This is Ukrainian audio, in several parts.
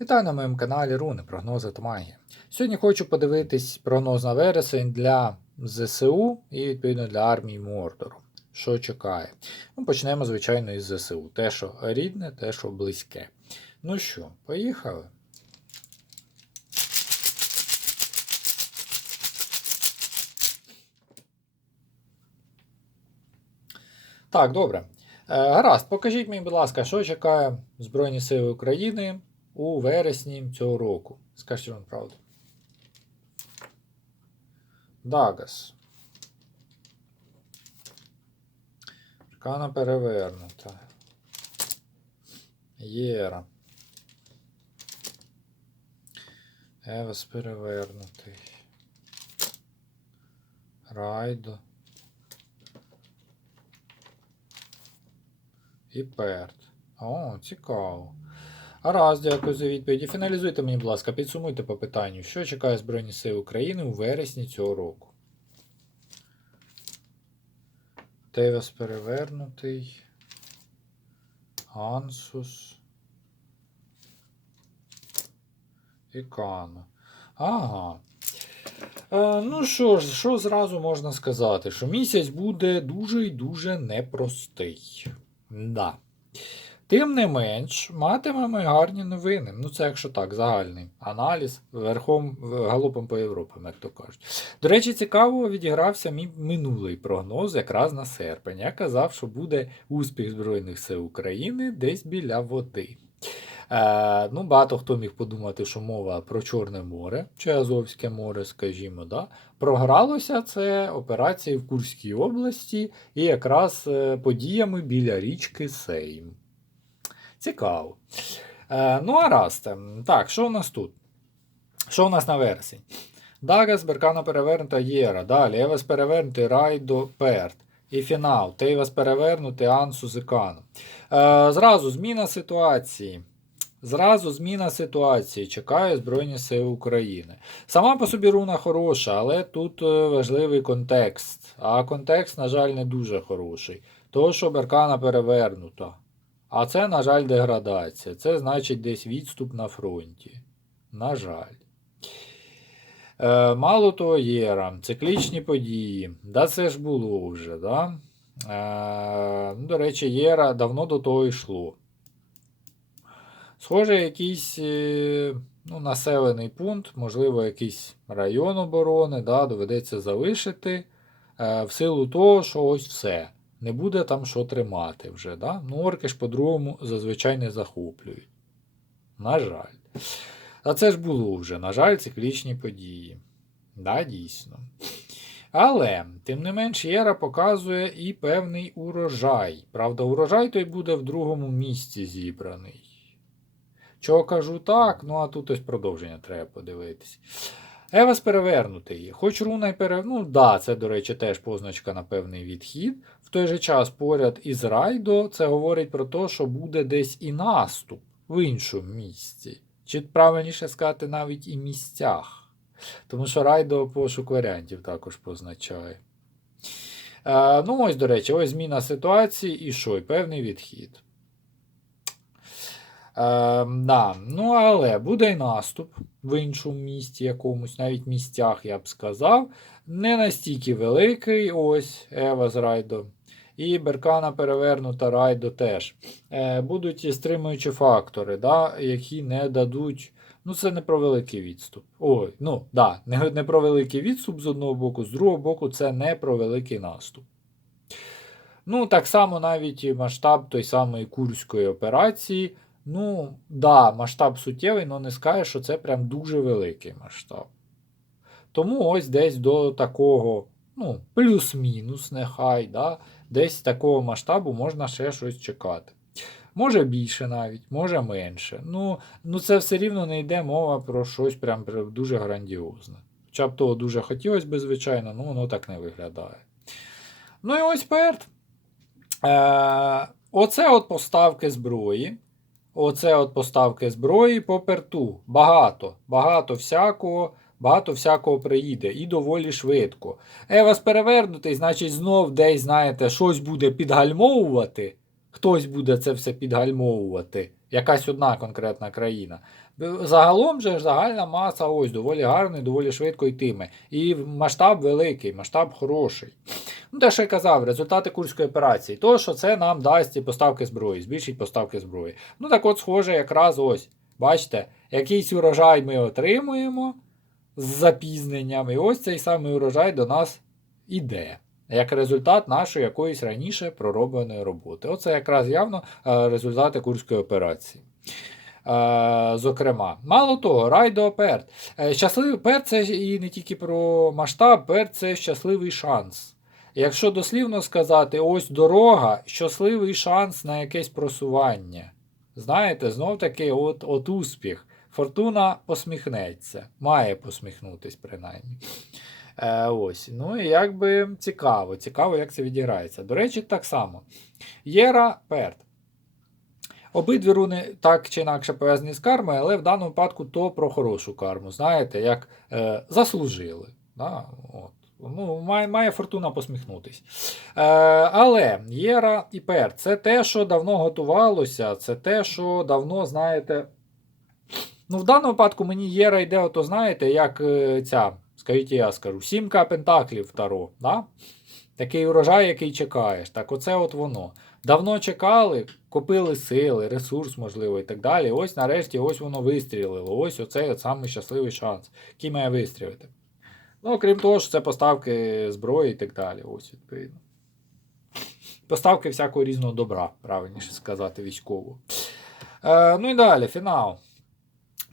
Вітаю на моєму каналі Руни, прогнози та магія. Сьогодні хочу подивитись прогноз на вересень для ЗСУ і відповідно для армії Мордору. Що чекає? Ну, почнемо, звичайно, із ЗСУ. Те, що рідне, те, що близьке. Ну що, поїхали? Так, добре. Е, Гаразд, покажіть мені, будь ласка, що чекає Збройні Сили України у вересні цього року. Скажіть вам правду. Дагас. Аркана перевернута. Єра. Евес перевернутий. Райдо. І Перт. О, цікаво. Гаразд, дякую за відповіді. Фіналізуйте мені, будь ласка, підсумуйте по питанню, що чекає Збройні Сили України у вересні цього року. Тевес перевернутий. Ансус. І Кано. Ага. Е, ну що ж, що зразу можна сказати? Що місяць буде дуже і дуже непростий. Да. Тим не менш, матимемо гарні новини. Ну, це якщо так, загальний аналіз верхом галопом по Європам, як то кажуть. До речі, цікаво відігрався мій минулий прогноз якраз на серпень. Я казав, що буде успіх Збройних сил України десь біля води. Е, ну, Багато хто міг подумати, що мова про Чорне море чи Азовське море, скажімо. Да? Програлося це операції в Курській області і якраз е, подіями біля річки Сейм. Цікаво. Е, ну, а раз. Так, що у нас тут? Що у нас на версії? Дагас, Беркана перевернута Єра. Далі Евес перевернутий Райдо Перт. І фінал. Тейвас перевернутий Ансу Зикану. Е, зразу зміна ситуації. Зразу зміна ситуації. Чекає Збройні Сили України. Сама по собі руна хороша, але тут е, важливий контекст. А контекст, на жаль, не дуже хороший. Того, що Беркана перевернута. А це, на жаль, деградація. Це значить десь відступ на фронті. На жаль. Е, мало того, Єра, циклічні події. Да, це ж було вже. Да? Е, ну, до речі, Єра давно до того йшло. Схоже, якийсь е, ну, населений пункт, можливо, якийсь район оборони, да, доведеться залишити е, в силу того, що ось все. Не буде там що тримати вже. Да? Ну, орки ж по-другому зазвичай не захоплюють. На жаль. А це ж було вже, на жаль, циклічні події. Да, дійсно. Але, тим не менш, Єра показує і певний урожай. Правда, урожай той буде в другому місці зібраний. Чого кажу так, ну а тут ось продовження треба подивитись. Евас перевернутий. Хоч руна й пере... Ну, да, це, до речі, теж позначка на певний відхід. В той же час поряд із Райдо це говорить про те, що буде десь і наступ в іншому місці. Чи правильніше сказати, навіть і місцях. Тому що Райдо пошук варіантів також позначає. Е, ну, ось, до речі, ось зміна ситуації і що? І певний відхід. Е, да. Ну, але буде й наступ в іншому місті, якомусь, навіть місцях, я б сказав. Не настільки великий, ось Ева з Райдо. І Беркана перевернута Райдо теж. Е, Будуть стримуючі фактори, да, які не дадуть. Ну, це не про великий відступ. Ой, ну, да, не, не про великий відступ з одного боку, з другого боку, це не про великий наступ. Ну, так само навіть і масштаб той самої Курської операції. Ну, да, масштаб суттєвий, але не скажеш, що це прям дуже великий масштаб. Тому ось десь до такого, ну, плюс-мінус, нехай, да, десь такого масштабу можна ще щось чекати. Може більше навіть, може менше. Ну, ну це все рівно не йде мова про щось прям дуже грандіозне. Хоча б того дуже хотілося би, звичайно, ну воно так не виглядає. Ну і ось перт. Е, Оце от поставки зброї. Оце от поставки зброї по перту. Багато, багато всякого, багато всякого приїде і доволі швидко. Евас перевернутий, значить, знов десь, знаєте, щось буде підгальмовувати. хтось буде це все підгальмовувати. Якась одна конкретна країна. Загалом же загальна маса ось доволі гарний, доволі швидко йтиме. І масштаб великий, масштаб хороший. Ну, те, що я казав, результати курської операції. То, що це нам дасть і поставки зброї, збільшить поставки зброї. Ну так от, схоже, якраз ось. Бачите, якийсь урожай ми отримуємо з запізненням, і ось цей самий урожай до нас іде. Як результат нашої якоїсь раніше проробленої роботи. Оце якраз явно е, результати курської операції. Е, Зокрема, мало того, райдо перт. Е, Щасливий перт це і не тільки про масштаб, перт це щасливий шанс. Якщо дослівно сказати, ось дорога, щасливий шанс на якесь просування. Знаєте, знов таки, от, от успіх. Фортуна посміхнеться, має посміхнутись принаймні. Е, ось. Ну і якби цікаво, цікаво, як це відіграється. До речі, так само. Єра Перт. Обидві руни так чи інакше пов'язані з кармою, але в даному випадку то про хорошу карму. Знаєте, як е, заслужили. Да? От. Ну, має, має фортуна посміхнутись. Е, але Єра і Пер це те, що давно готувалося, це те, що давно, знаєте. Ну, в даному випадку мені Єра йде, ото знаєте, як е, ця, скажіть, я скажу, сімка пентаклів Таро. Да? Такий урожай, який чекаєш. Так, оце от воно. Давно чекали, купили сили, ресурс, можливо, і так далі. Ось нарешті ось воно вистрілило. Ось оцей от самий щасливий шанс, який має вистрілити. Ну, крім того, що це поставки зброї і так далі. Ось, відповідно. Поставки всякого різного добра, правильніше сказати, військового. Е, ну і далі, фінал.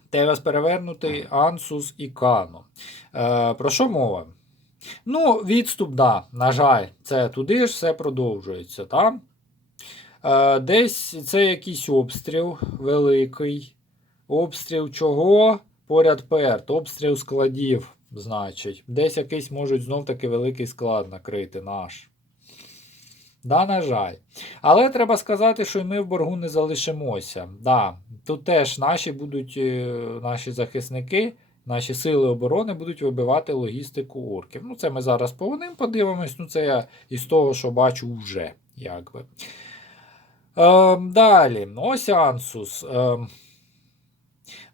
Тевес перевернутий, Ансус і Кано. Е, про що мова? Ну, відступ, да, на жаль, це туди ж все продовжується. Та? Десь це якийсь обстріл великий. Обстріл чого? Поряд перт, обстріл складів, значить. Десь якийсь можуть знов таки великий склад накрити наш. Да, на жаль. Але треба сказати, що і ми в боргу не залишимося. Да, тут теж наші будуть, е, наші захисники, наші сили оборони будуть вибивати логістику орків. Ну, це ми зараз по ним подивимось. Ну, це я із того, що бачу вже. Якби. Е, далі, ось Ансус. Е,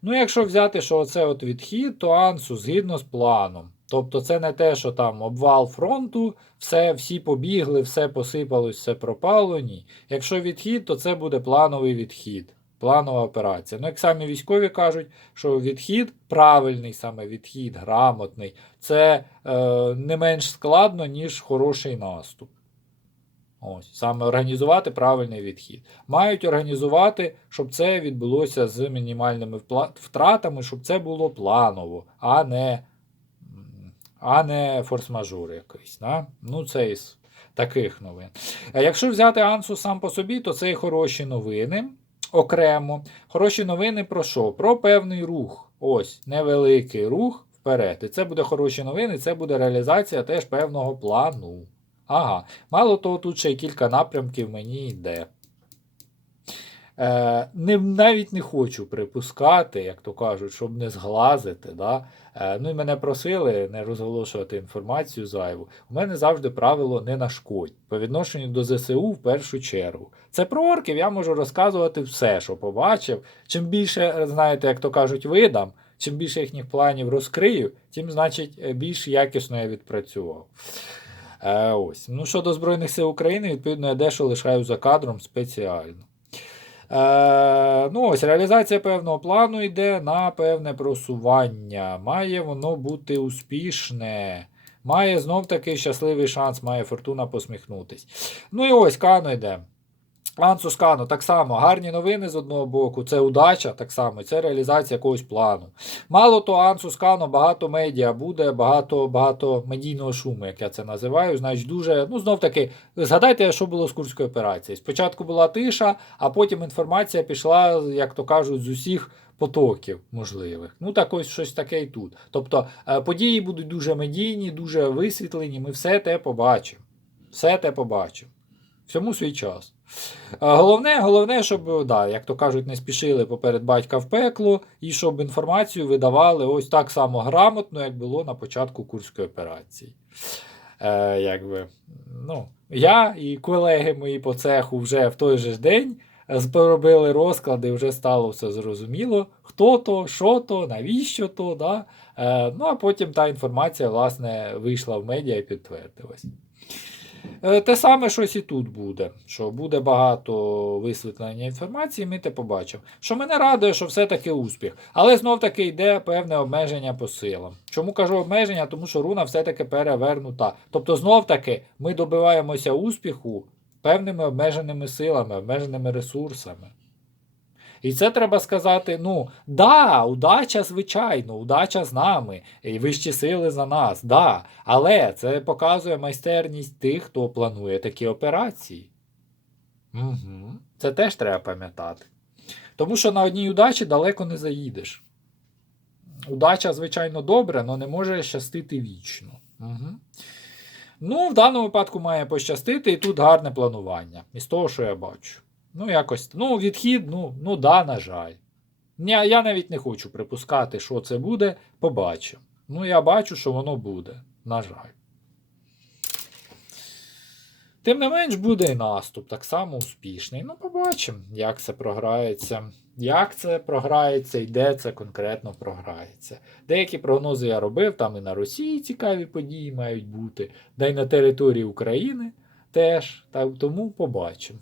ну, якщо взяти, що це от відхід, то Ансус згідно з планом. Тобто це не те, що там обвал фронту, все, всі побігли, все посипалось, все пропало. Ні. Якщо відхід, то це буде плановий відхід, планова операція. Ну, як самі військові кажуть, що відхід, правильний саме відхід, грамотний, це е, не менш складно, ніж хороший наступ. Ось, саме організувати правильний відхід. Мають організувати, щоб це відбулося з мінімальними втратами, щоб це було планово, а не, а не форс-мажор якийсь. Да? Ну, це із таких новин. А якщо взяти Ансу сам по собі, то це і хороші новини окремо. Хороші новини про що? Про певний рух. Ось, невеликий рух вперед. І це буде хороші новини, це буде реалізація теж певного плану. Ага, мало того, тут ще й кілька напрямків мені йде. Е, не, навіть не хочу припускати, як то кажуть, щоб не зглазити. Да? Е, ну і мене просили не розголошувати інформацію зайву. У мене завжди правило не нашкодь по відношенню до ЗСУ в першу чергу. Це про орків я можу розказувати все, що побачив. Чим більше, знаєте, як то кажуть, видам, чим більше їхніх планів розкрию, тим, значить, е, більш якісно я відпрацював. Е, ось. Ну, щодо Збройних сил України, відповідно, я дещо лишаю за кадром спеціально. Е, ну, ось, реалізація певного плану йде на певне просування. Має воно бути успішне. Має знов таки щасливий шанс, має фортуна посміхнутись. Ну і ось Кано йде. Ансус Кано, так само, гарні новини з одного боку, це удача, так само, це реалізація якогось плану. Мало то, Ансус Кано, багато медіа буде, багато багато медійного шуму, як я це називаю. Значить, дуже, ну знов таки, згадайте, що було з Курською операцією. Спочатку була тиша, а потім інформація пішла, як то кажуть, з усіх потоків можливих. Ну, так ось щось таке і тут. Тобто е, події будуть дуже медійні, дуже висвітлені, ми все те побачимо. Все те побачимо. Всьому свій час. Головне, головне, щоб, да, як то кажуть, не спішили поперед батька в пекло, і щоб інформацію видавали ось так само грамотно, як було на початку Курської операції. Е, якби, ну, я і колеги мої по цеху вже в той же день зробили розклади, вже стало все зрозуміло, хто то, що то, навіщо то. Да? Е, ну, а потім та інформація, власне, вийшла в медіа і підтвердилась. Е, Те саме щось і тут буде, що буде багато висвітлення інформації, ми те побачимо. Що мене радує, що все-таки успіх. Але знов-таки йде певне обмеження по силам. Чому кажу обмеження? Тому що руна все-таки перевернута. Тобто, знов-таки ми добиваємося успіху певними обмеженими силами, обмеженими ресурсами. І це треба сказати: ну, да, удача, звичайно, удача з нами, і вищі сили за нас, да. Але це показує майстерність тих, хто планує такі операції. Угу. Це теж треба пам'ятати. Тому що на одній удачі далеко не заїдеш. Удача, звичайно, добре, але не може щастити вічно. Угу. Ну, в даному випадку має пощастити, і тут гарне планування. Із того, що я бачу. Ну, якось. Ну, відхід, ну, ну да, на жаль. Я, навіть не хочу припускати, що це буде, побачимо. Ну, я бачу, що воно буде. На жаль. Тим не менш, буде і наступ, так само успішний. Ну, побачимо, як це програється. Як це програється і де це конкретно програється. Деякі прогнози я робив, там і на Росії цікаві події мають бути, да й на території України теж. Тому побачимо.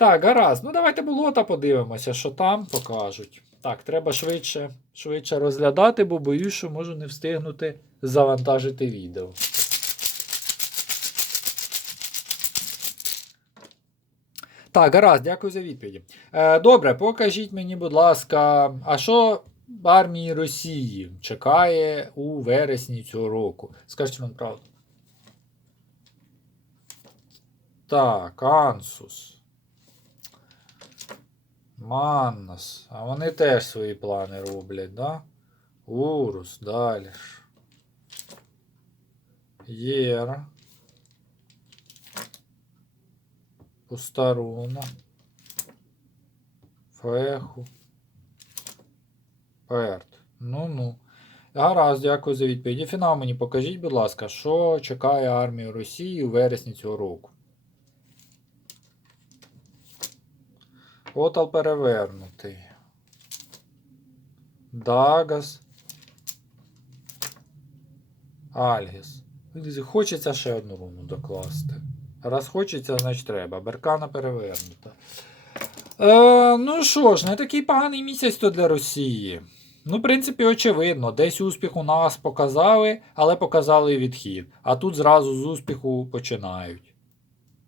Так, гаразд. Ну давайте болота подивимося, що там покажуть. Так, треба швидше, швидше розглядати, бо боюсь, що можу не встигнути завантажити відео. Так, гаразд, дякую за відповіді. Е, добре, покажіть мені, будь ласка, а що армії Росії чекає у вересні цього року? Скажіть вам правду. Так, Ансус. Маннас. А вони теж свої плани роблять, да? Урус, далі. Єра. Пустаруна. Феху. Перт. Ну-ну. Гаразд, дякую за відповіді. Фінал мені покажіть, будь ласка, що чекає армію Росії у вересні цього року. Отал перевернутий. Дагас. Альгіс. Хочеться ще одну руну докласти. Раз хочеться, значить треба. Беркана перевернута. Е, ну що ж, не такий поганий місяць то для Росії. Ну, в принципі, очевидно, десь успіх у нас показали, але показали відхід. А тут зразу з успіху починають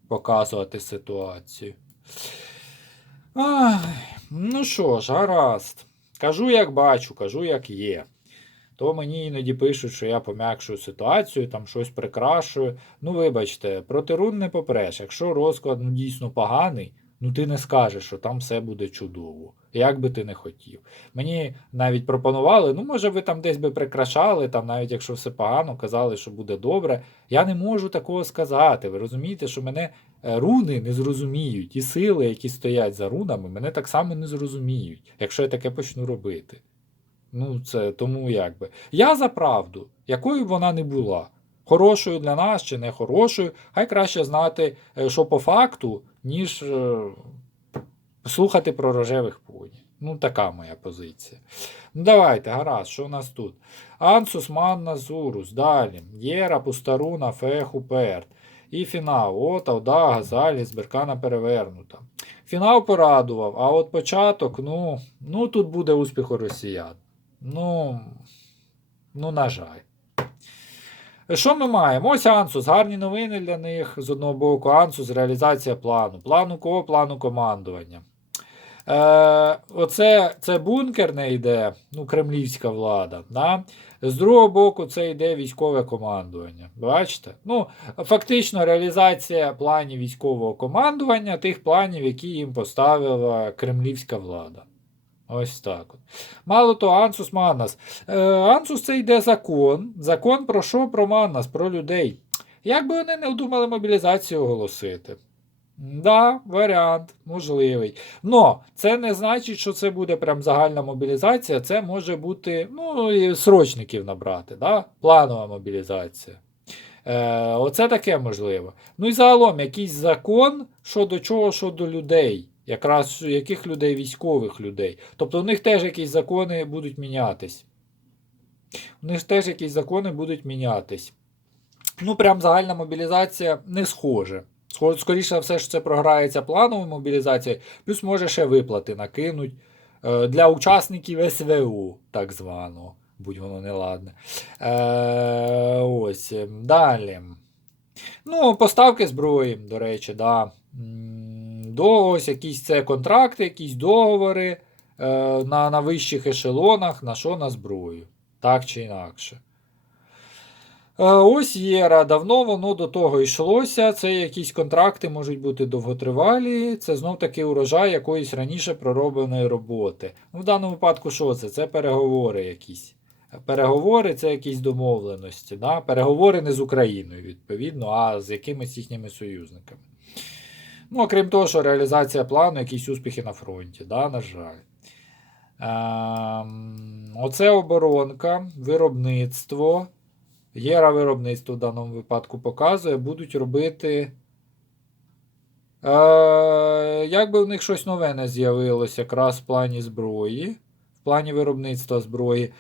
показувати ситуацію. Ай, ну що ж, гаразд. Кажу, як бачу, кажу, як є. То мені іноді пишуть, що я пом'якшую ситуацію, там щось прикрашую. Ну, вибачте, проти рун не попреш. Якщо розклад ну, дійсно поганий, ну ти не скажеш, що там все буде чудово. Як би ти не хотів. Мені навіть пропонували, ну, може, ви там десь би прикрашали, там, навіть якщо все погано, казали, що буде добре. Я не можу такого сказати. Ви розумієте, що мене руни не зрозуміють, і сили, які стоять за рунами, мене так само не зрозуміють, якщо я таке почну робити. Ну, це тому як би. Я за правду, якою б вона не була. Хорошою для нас чи не хорошою, хай краще знати, е, що по факту, ніж е, слухати про рожевих поні. Ну, така моя позиція. Ну, давайте, гаразд, що у нас тут? Ансус, Манна, Зурус, далі. Єра, Пустаруна, Феху, Перт. І фінал. Ота, Дага, Газалі, Зберкана перевернута. Фінал порадував, а от початок, ну, ну тут буде успіх у росіян. Ну, ну, на жаль. Що ми маємо? Ось Ансус. Гарні новини для них. З одного боку, Ансус, реалізація плану. Плану кого? Плану командування. Е, Оце це бункер не йде, ну, кремлівська влада. Да? З другого боку, це йде військове командування. Бачите? Ну, Фактично, реалізація планів військового командування тих планів, які їм поставила кремлівська влада. Ось так. от. Мало того, Ансус Маннас. Е, Ансус це йде закон. Закон про що? Про Маннас, про людей. Як би вони не вдумали мобілізацію оголосити? Да, варіант, можливий. Но це не значить, що це буде прям загальна мобілізація. Це може бути ну, і срочників набрати. Да? Планова мобілізація. Е, оце таке можливо. Ну і загалом, якийсь закон щодо чого, щодо людей. Якраз яких людей, військових людей. Тобто у них теж якісь закони будуть мінятись. У них теж якісь закони будуть мінятись. Ну, прям загальна мобілізація не схоже. Скоріше за все, що це програється плановою мобілізацією, плюс може ще виплати накинуть е, для учасників СВО, так званого. Будь воно неладне. Е, ось. е, Далі. Ну, поставки зброї, до речі, да. До ось якісь це контракти, якісь договори е, на, на вищих ешелонах, на що на зброю. Так чи інакше. Е, Ось єра. Давно воно до того йшлося. Це якісь контракти можуть бути довготривалі. Це знов таки урожай якоїсь раніше проробленої роботи. Ну, в даному випадку, що це? Це переговори якісь. Переговори це якісь домовленості. Да? Переговори не з Україною, відповідно, а з якимись їхніми союзниками. Ну, окрім того, що реалізація плану, якісь успіхи на фронті, да, на жаль. Ем, оце оборонка, виробництво. Єра виробництво в даному випадку показує, будуть робити. Е, якби в них щось нове не з'явилося якраз в плані зброї, в плані виробництва зброї. Е,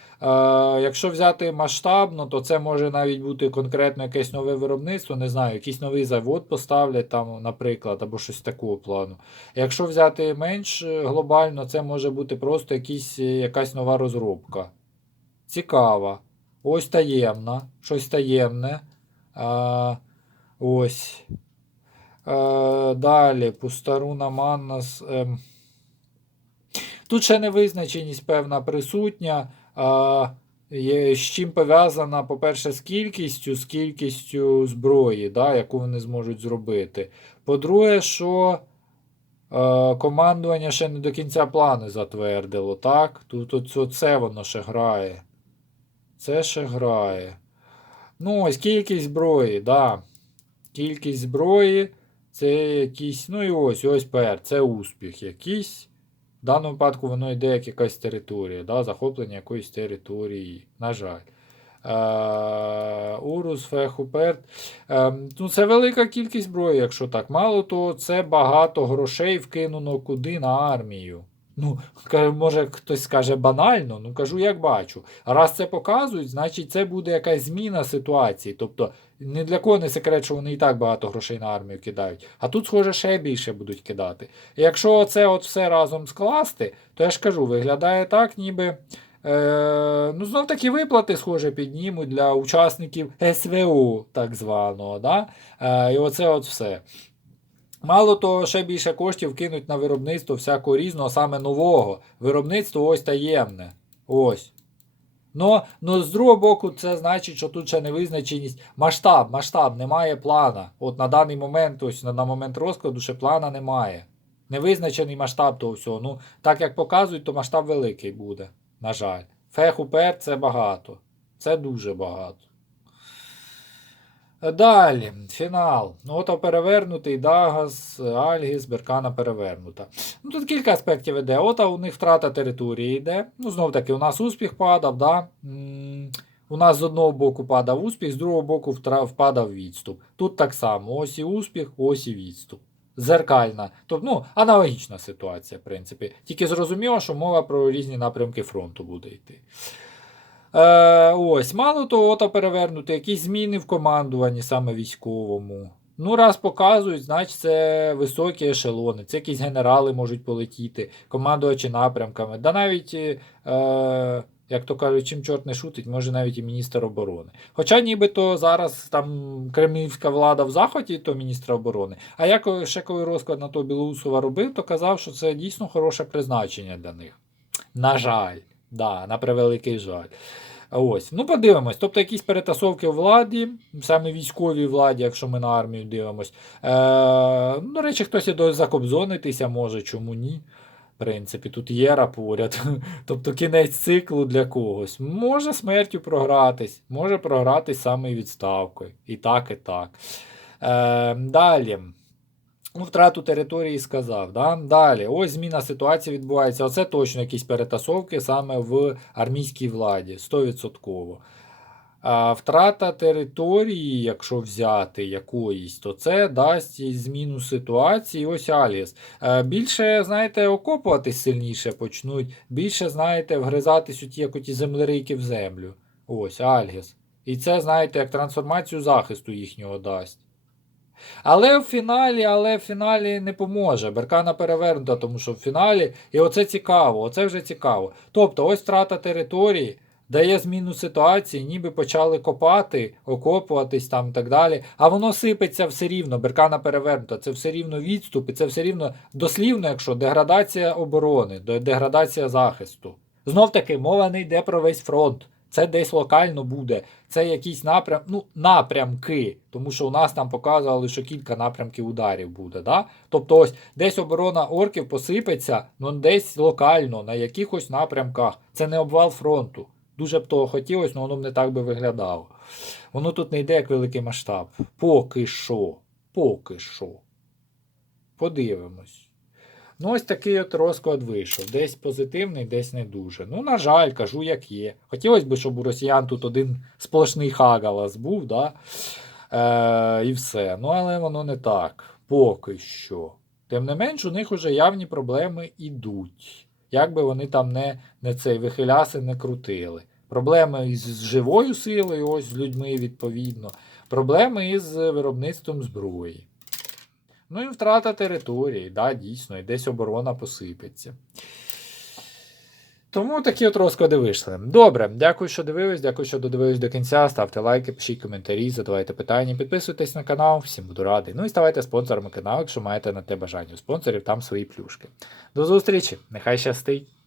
якщо взяти масштабно, то це може навіть бути конкретно якесь нове виробництво, не знаю, якийсь новий завод поставлять там, наприклад, або щось такого плану. Якщо взяти менш е, глобально, це може бути просто якісь, е, якась нова розробка. Цікава. Ось таємна, щось таємне. А, ось. А, далі, Пустаруна Маннас. Ем. Тут ще невизначеність певна присутня. А, з чим пов'язана, по-перше, з кількістю, з кількістю зброї, да, яку вони зможуть зробити. По-друге, що е, командування ще не до кінця плани затвердило, так? Тут оце, це воно ще грає. Це ще грає. Ну, ось кількість зброї, да. Кількість зброї. Це якийсь. Ну і ось, ось ПР, це успіх якийсь. В даному випадку воно йде як якась територія, да, захоплення якоїсь території. На жаль. Е, Урус, Фехуперт. Е, ну, це велика кількість зброї, якщо так. Мало того, це багато грошей вкинуно куди на армію. Ну, може хтось скаже банально, ну кажу, як бачу. Раз це показують, значить це буде якась зміна ситуації. Тобто ні для кого не секрет, що вони і так багато грошей на армію кидають. А тут, схоже, ще більше будуть кидати. І якщо це от все разом скласти, то я ж кажу, виглядає так, ніби. Е, ну, знов таки виплати, схоже, піднімуть для учасників СВО, так званого. Да? Е, і оце от все. Мало того, ще більше коштів кинуть на виробництво всякого різного, саме нового. Виробництво ось таємне. Ось. Ну, ну, з другого боку, це значить, що тут ще невизначеність. Масштаб, масштаб, немає плана. От на даний момент, ось на, момент розкладу, ще плана немає. Невизначений масштаб того всього. Ну, так як показують, то масштаб великий буде. На жаль. Фех УПР це багато. Це дуже багато. Далі, фінал. Ну, Ото перевернутий, Дагас, Альгіс, Беркана перевернута. Ну, Тут кілька аспектів іде. Ота у них втрата території йде. Ну, знов таки, у нас успіх падав, да? У нас з одного боку падав успіх, з другого боку впадав відступ. Тут так само. Ось і успіх, ось і відступ. Зеркальна. Тобто, ну, аналогічна ситуація, в принципі. Тільки зрозуміло, що мова про різні напрямки фронту буде йти. Е, ось, мало того, ото перевернути, якісь зміни в командуванні саме військовому. Ну, раз показують, значить це високі ешелони, це якісь генерали можуть полетіти, командувачі напрямками. Да навіть, е, як то кажуть, чим чорт не шутить, може навіть і міністр оборони. Хоча нібито зараз там кремлівська влада в захваті, то міністра оборони. А я ще коли розклад на то Білоусова робив, то казав, що це дійсно хороше призначення для них. На жаль, да, на превеликий жаль. Ось, ну подивимось. Тобто якісь перетасовки владі, саме військовій владі, якщо ми на армію дивимось. Е, ну, до речі, хтось і до закобзонитися може, чому ні. В принципі, тут єра поряд. Тобто кінець циклу для когось. Може смертю програтись, може програтись саме відставкою. І так, і так. Е, далі. Ну, втрату території сказав. Да? Далі, ось зміна ситуації відбувається. Оце точно якісь перетасовки саме в армійській владі. 100%. А втрата території, якщо взяти якоїсь, то це дасть зміну ситуації. Ось Аліс. Е, Більше, знаєте, окопуватись сильніше почнуть, більше, знаєте, вгризатись у ті, як оті землерийки в землю. Ось, Альгіс. І це, знаєте, як трансформацію захисту їхнього дасть. Але в фіналі, але в фіналі не поможе. Беркана перевернута, тому що в фіналі. І оце цікаво, оце вже цікаво. Тобто, ось втрата території дає зміну ситуації, ніби почали копати, окопуватись там і так далі. А воно сипеться все рівно, беркана перевернута. Це все рівно відступ, і це все рівно дослівно, якщо деградація оборони, деградація захисту. Знов таки, мова не йде про весь фронт. Це десь локально буде. Це якісь напрям, ну, напрямки, тому що у нас там показували, що кілька напрямків ударів буде. Да? Тобто ось десь оборона орків посипеться, ну десь локально, на якихось напрямках. Це не обвал фронту. Дуже б того хотілося, але воно б не так би виглядало. Воно тут не йде як великий масштаб. Поки що. Поки що. Подивимось. Ну, ось такий от розклад вийшов. Десь позитивний, десь не дуже. Ну, на жаль, кажу, як є. Хотілося б, щоб у росіян тут один сплошний хагалас був, да? е, і все. Ну, але воно не так. Поки що. Тим не менш, у них уже явні проблеми ідуть. Як би вони там не, не цей вихиляси не крутили. Проблеми із живою силою, ось з людьми відповідно. Проблеми із виробництвом зброї. Ну і втрата території, да, дійсно, і десь оборона посипеться. Тому такі от розклади вийшли. Добре, дякую, що дивились, дякую, що додивились до кінця. Ставте лайки, пишіть коментарі, задавайте питання, підписуйтесь на канал, всім буду радий. Ну і ставайте спонсорами каналу, якщо маєте на те бажання. У спонсорів там свої плюшки. До зустрічі, нехай щастить!